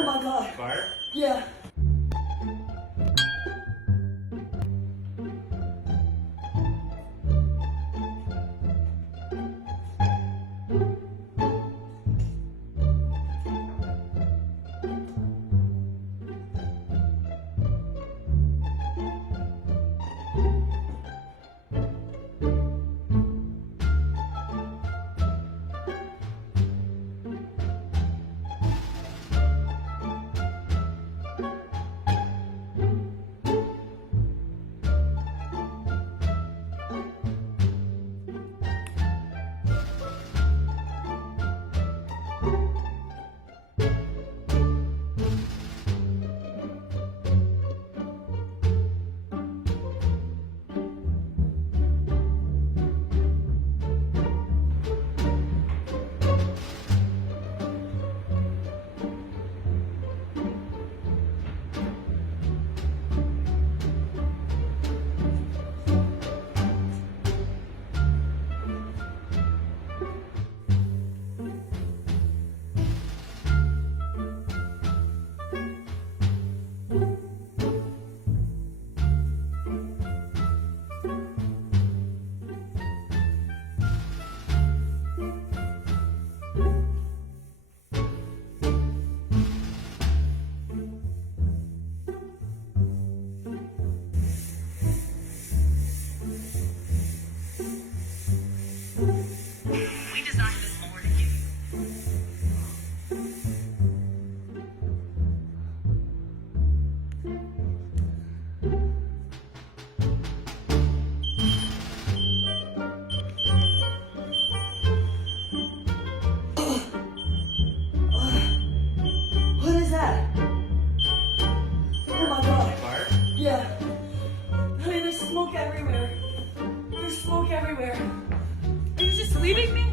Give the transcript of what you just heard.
Oh my god. Fire? Yeah. We designed this mower to give you. What is that? Oh my god. Fire? Yeah. Honey, there's smoke everywhere. There's smoke everywhere. Are you just leaving me?